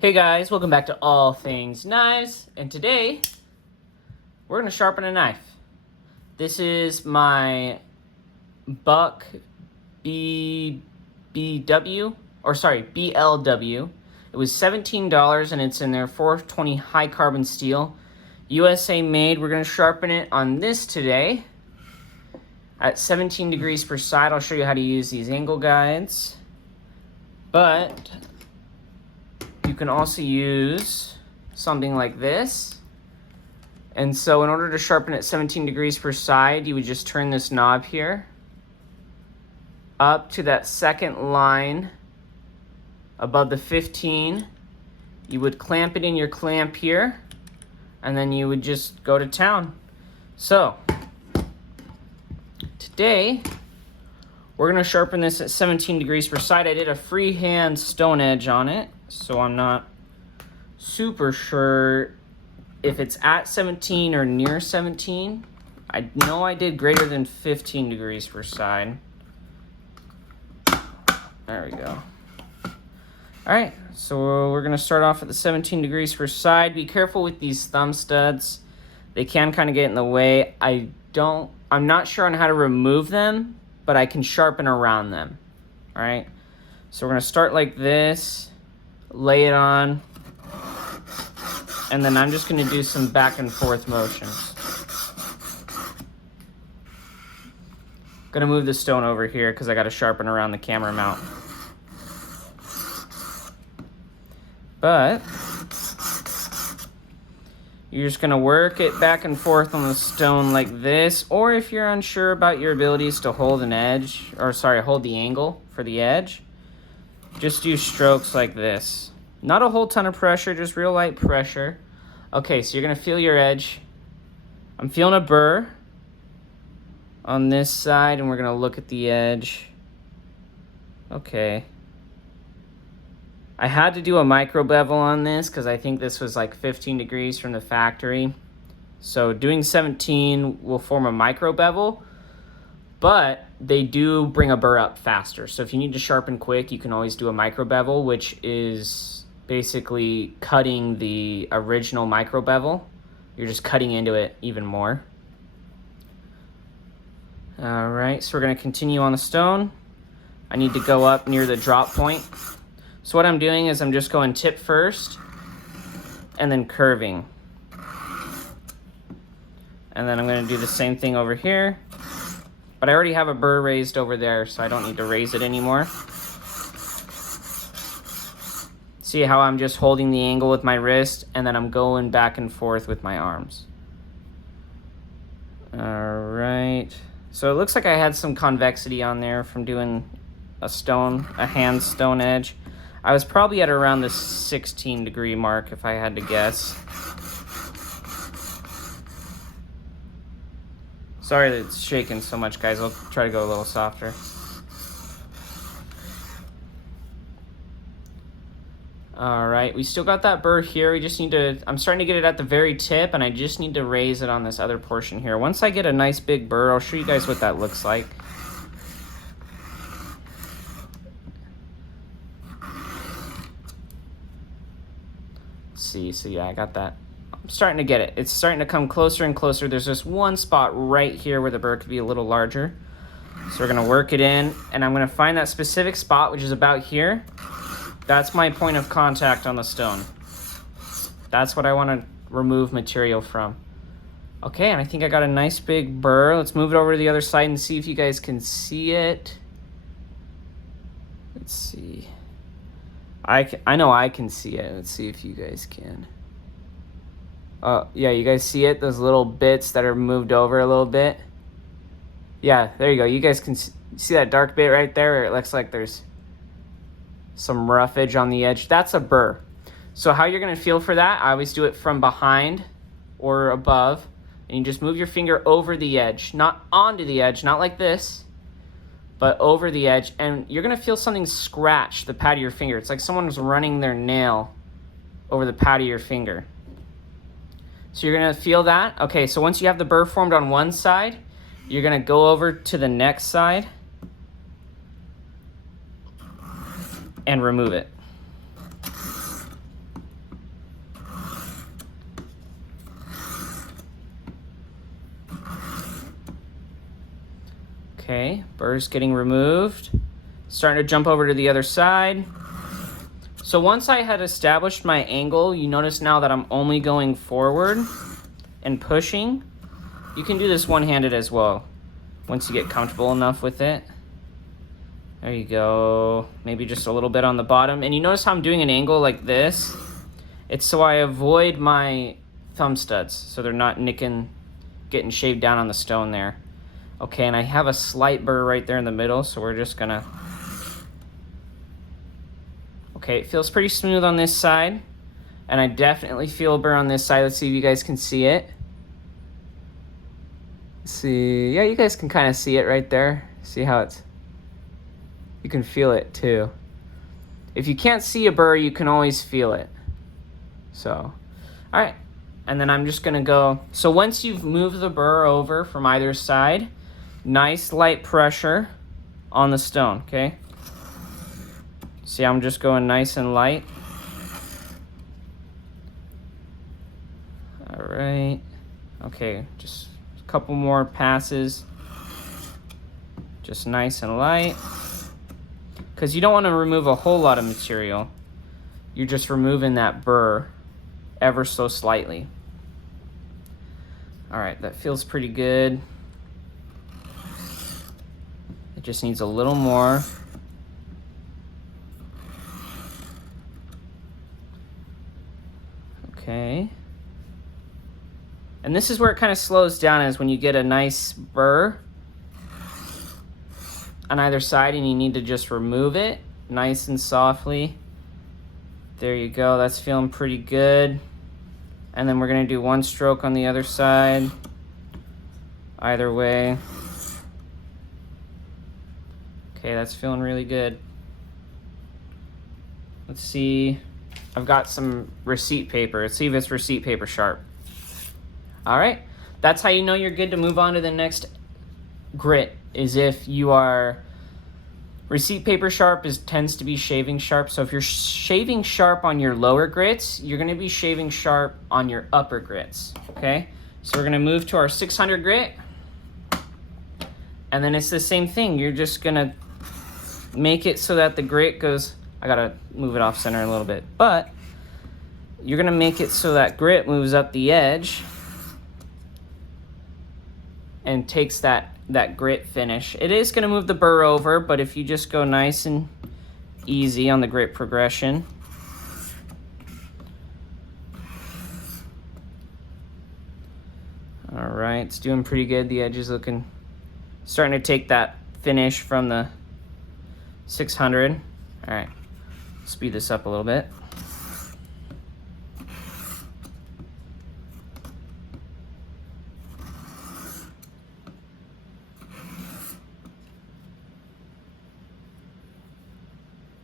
Hey guys, welcome back to All Things Knives, and today we're going to sharpen a knife. This is my Buck BLW. It was $17 and it's in their 420 high carbon steel. USA made. We're going to sharpen it on this today at 17 degrees per side. I'll show you how to use these angle guides. But you can also use something like this. And so in order to sharpen at 17 degrees per side, you would just turn this knob here up to that second line above the 15. You would clamp it in your clamp here, and then you would just go to town. So today we're gonna sharpen this at 17 degrees per side. I did a freehand stone edge on it, so I'm not super sure if it's at 17 or near 17. I know I did greater than 15 degrees per side. There we go. All right, so we're gonna start off at the 17 degrees per side. Be careful with these thumb studs. They can kind of get in the way. I'm not sure on how to remove them, but I can sharpen around them. All right, so we're gonna start like this, lay it on, and then I'm just gonna do some back and forth motions. Gonna move the stone over here because I gotta sharpen around the camera mount. But you're just gonna work it back and forth on the stone like this, or if you're unsure about your abilities to hold an edge, hold the angle for the edge, just do strokes like this. Not a whole ton of pressure, just real light pressure. Okay, so you're gonna feel your edge. I'm feeling a burr on this side, and we're gonna look at the edge. Okay. I had to do a micro bevel on this because I think this was like 15 degrees from the factory. So doing 17 will form a micro bevel, but they do bring a burr up faster. So if you need to sharpen quick, you can always do a micro bevel, which is basically cutting the original micro bevel. You're just cutting into it even more. All right, so we're gonna continue on the stone. I need to go up near the drop point. So what I'm doing is I'm just going tip first and then curving. And then I'm going to do the same thing over here. But I already have a burr raised over there, so I don't need to raise it anymore. See how I'm just holding the angle with my wrist, and then I'm going back and forth with my arms. All right. So it looks like I had some convexity on there from doing a hand stone edge. I was probably at around the 16 degree mark if I had to guess. Sorry that it's shaking so much, guys. I'll try to go a little softer. All right, we still got that burr here. We just need to, I'm starting to get it at the very tip, and I just need to raise it on this other portion here. Once I get a nice big burr, I'll show you guys what that looks like. See, so yeah, I got that. I'm starting to get it. It's starting to come closer and closer. There's just one spot right here where the burr could be a little larger. So we're gonna work it in, and I'm gonna find that specific spot, which is about here. That's my point of contact on the stone. That's what I wanna remove material from. Okay, and I think I got a nice big burr. Let's move it over to the other side and see if you guys can see it. Let's see. I know I can see it. Let's see if you guys can. Yeah, you guys see it? Those little bits that are moved over a little bit. Yeah, there you go. You guys can see that dark bit right there where it looks like there's some roughage on the edge. That's a burr. So how you're going to feel for that, I always do it from behind or above. And you just move your finger over the edge, not onto the edge, not like this, but over the edge, and you're gonna feel something scratch the pad of your finger. It's like someone's running their nail over the pad of your finger. So you're gonna feel that. Okay, so once you have the burr formed on one side, you're gonna go over to the next side and remove it. Okay, burr's getting removed. Starting to jump over to the other side. So once I had established my angle, you notice now that I'm only going forward and pushing. You can do this one-handed as well, once you get comfortable enough with it. There you go. Maybe just a little bit on the bottom. And you notice how I'm doing an angle like this? It's so I avoid my thumb studs, so they're not getting shaved down on the stone there. Okay, and I have a slight burr right there in the middle, so we're just gonna... Okay, it feels pretty smooth on this side, and I definitely feel a burr on this side. Let's see if you guys can see it. Let's see, yeah, you guys can kind of see it right there. See how it's... You can feel it too. If you can't see a burr, you can always feel it. So, all right. And then I'm just gonna go, so once you've moved the burr over from either side, nice light pressure on the stone, okay? See, I'm just going nice and light. All right. Okay, just a couple more passes. Just nice and light. Because you don't want to remove a whole lot of material. You're just removing that burr ever so slightly. All right, that feels pretty good. It just needs a little more. Okay. And this is where it kind of slows down, is when you get a nice burr on either side and you need to just remove it nice and softly. There you go, that's feeling pretty good. And then we're gonna do one stroke on the other side, either way. Okay, that's feeling really good. Let's see, I've got some receipt paper. Let's see if it's receipt paper sharp. All right, that's how you know you're good to move on to the next grit, is if you are... Receipt paper sharp tends to be shaving sharp. So if you're shaving sharp on your lower grits, you're gonna be shaving sharp on your upper grits, okay? So we're gonna move to our 600 grit. And then it's the same thing. You're just gonna make it so that the grit goes, I gotta move it off center a little bit, but you're gonna make it so that grit moves up the edge and takes that grit finish. It is going to move the burr over, but if you just go nice and easy on the grit progression. All right, it's doing pretty good. The edge is starting to take that finish from the 600. All right, speed this up a little bit.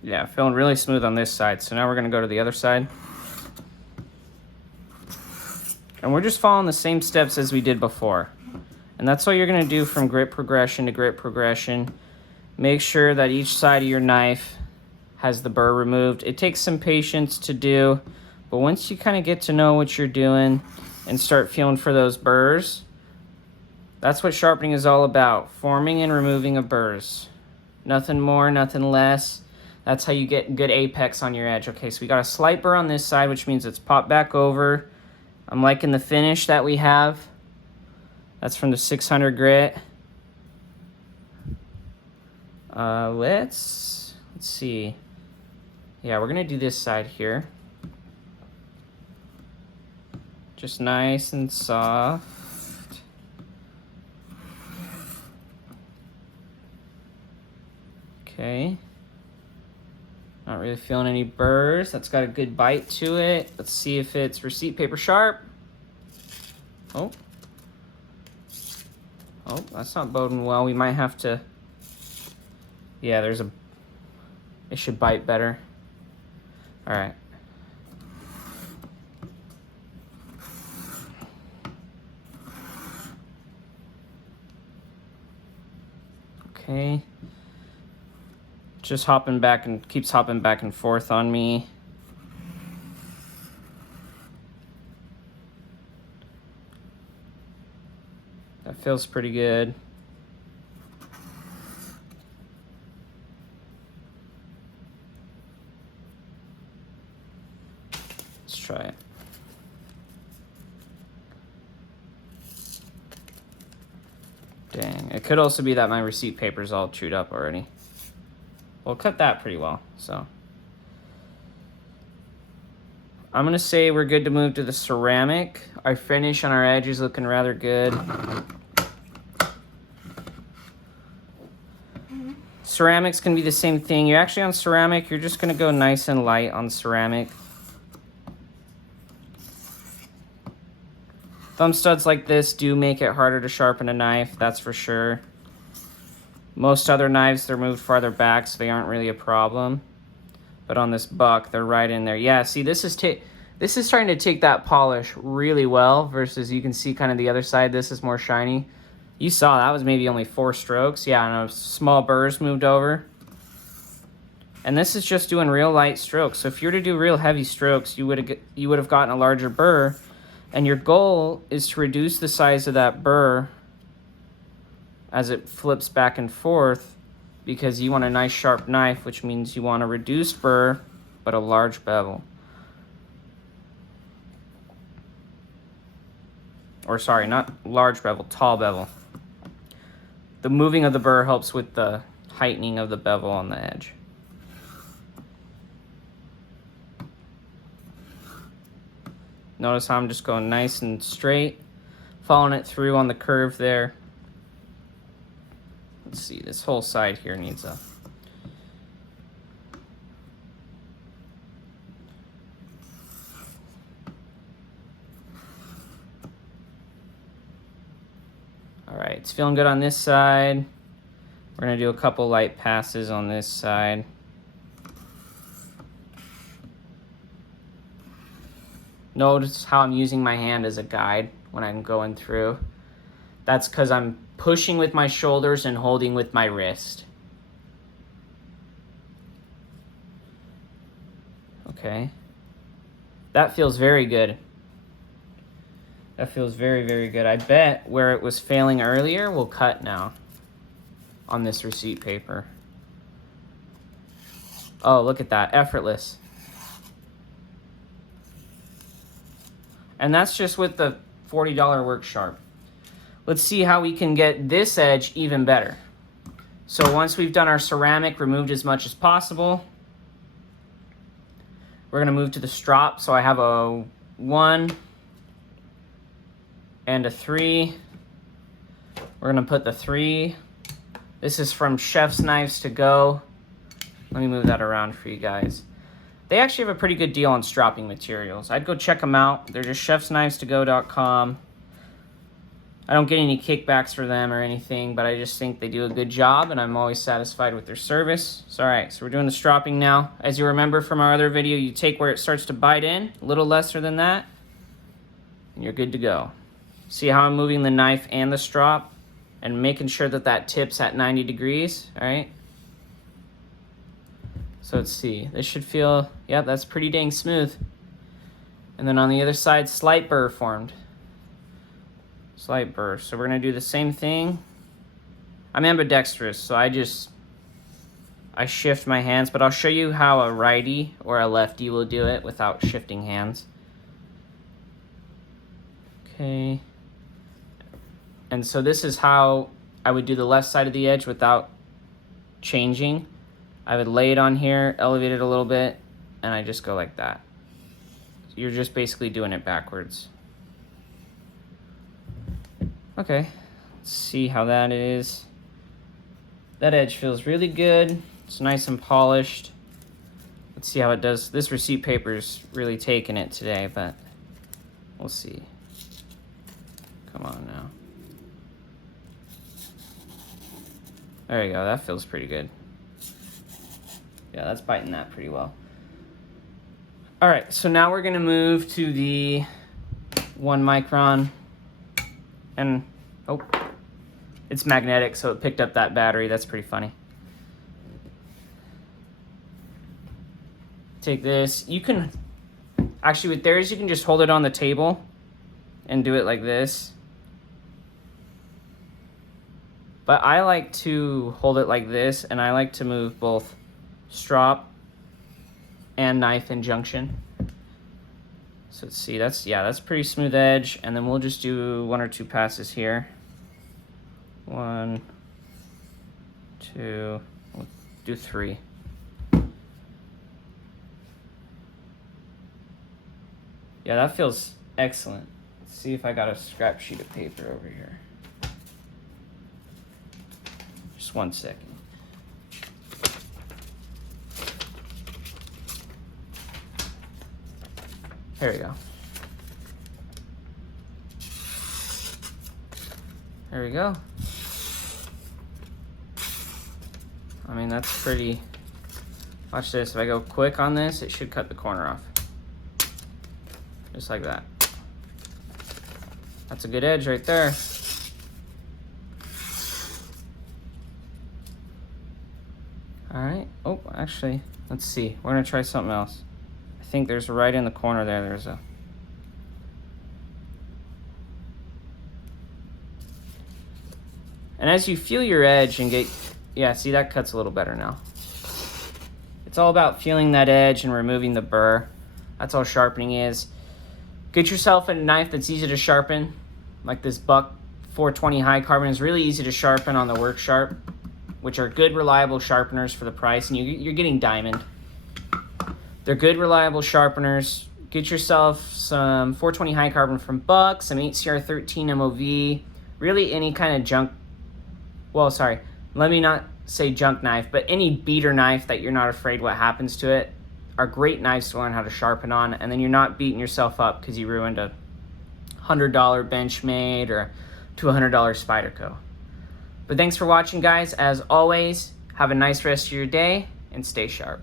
Yeah, feeling really smooth on this side. So now we're gonna go to the other side. And we're just following the same steps as we did before. And that's what you're gonna do from grit progression to grit progression. Make sure that each side of your knife has the burr removed. It takes some patience to do, but once you kind of get to know what you're doing and start feeling for those burrs, that's what sharpening is all about, forming and removing of burrs. Nothing more, nothing less. That's how you get good apex on your edge. Okay, so we got a slight burr on this side, which means it's popped back over. I'm liking the finish that we have. That's from the 600 grit. Let's see. Yeah, we're gonna do this side here. Just nice and soft. Okay. Not really feeling any burrs. That's got a good bite to it. Let's see if it's receipt paper sharp. Oh. Oh, that's not boding well. We might have to... Yeah, it should bite better. All right. Okay. Just hopping back and keeps hopping back and forth on me. That feels pretty good. Let's try it. Dang, it could also be that my receipt paper's all chewed up already. Well, cut that pretty well, so. I'm gonna say we're good to move to the ceramic. Our finish on our edge is looking rather good. Ceramics can be the same thing. You're actually on ceramic, you're just gonna go nice and light on ceramic. Thumb studs like this do make it harder to sharpen a knife, that's for sure. Most other knives, they're moved farther back, so they aren't really a problem. But on this buck, they're right in there. Yeah, see, this is starting to take that polish really well, versus you can see kind of the other side, this is more shiny. You saw that was maybe only 4 strokes. Yeah, and small burrs moved over. And this is just doing real light strokes. So if you were to do real heavy strokes, you would have gotten a larger burr. And your goal is to reduce the size of that burr as it flips back and forth, because you want a nice sharp knife, which means you want a reduced burr but a large bevel. Or sorry, not large bevel, tall bevel. The moving of the burr helps with the heightening of the bevel on the edge. Notice how I'm just going nice and straight, following it through on the curve there. Let's see, this whole side here needs a... All right, it's feeling good on this side. We're gonna do a couple light passes on this side. Notice how I'm using my hand as a guide when I'm going through. That's because I'm pushing with my shoulders and holding with my wrist. Okay. That feels very good. That feels very, very good. I bet where it was failing earlier will cut now on this receipt paper. Oh, look at that. Effortless. And that's just with the $40 work sharp. Let's see how we can get this edge even better. So once we've done our ceramic, removed as much as possible, we're gonna move to the strop. So I have a 1 and a 3. We're gonna put the 3. This is from Chef's Knives to Go. Let me move that around for you guys. They actually have a pretty good deal on stropping materials. I'd go check them out. They're just chefsknivestogo.com. I don't get any kickbacks for them or anything, but I just think they do a good job, and I'm always satisfied with their service. So, all right, so we're doing the stropping now. As you remember from our other video, you take where it starts to bite in, a little lesser than that, and you're good to go. See how I'm moving the knife and the strop and making sure that that tip's at 90 degrees, all right? So let's see, this should feel, yeah, that's pretty dang smooth. And then on the other side, slight burr formed. Slight burr. So we're gonna do the same thing. I'm ambidextrous, so I shift my hands, but I'll show you how a righty or a lefty will do it without shifting hands. Okay. And so this is how I would do the left side of the edge without changing. I would lay it on here, elevate it a little bit, and I just go like that. So you're just basically doing it backwards. Okay, let's see how that is. That edge feels really good. It's nice and polished. Let's see how it does. This receipt paper's really taking it today, but we'll see. Come on now. There you go, that feels pretty good. Yeah, that's biting that pretty well. All right, so now we're gonna move to the 1 micron. And, oh, it's magnetic, so it picked up that battery. That's pretty funny. Take this. You can, actually with theirs, you can just hold it on the table and do it like this. But I like to hold it like this, and I like to move both strop and knife in junction. So let's see, that's pretty smooth edge, and then we'll just do 1 or 2 passes here. 1, 2, we'll do 3. Yeah, that feels excellent. Let's see if I got a scrap sheet of paper over here. Just 1 second. There we go. There we go. I mean, that's pretty... Watch this. If I go quick on this, it should cut the corner off. Just like that. That's a good edge right there. Alright. Oh, actually, let's see. We're going to try something else. I think there's right in the corner there, there's a... And as you feel your edge and get... Yeah, see, that cuts a little better now. It's all about feeling that edge and removing the burr. That's all sharpening is. Get yourself a knife that's easy to sharpen, like this Buck 420 high carbon is really easy to sharpen on the Work Sharp, which are good, reliable sharpeners for the price, and you're getting diamond. They're good, reliable sharpeners. Get yourself some 420 high carbon from Buck, some 8CR13 MOV, really any kind of junk, well, sorry, let me not say junk knife, but any beater knife that you're not afraid what happens to it are great knives to learn how to sharpen on, and then you're not beating yourself up because you ruined a $100 Benchmade or $200 Spyderco. But thanks for watching, guys. As always, have a nice rest of your day and stay sharp.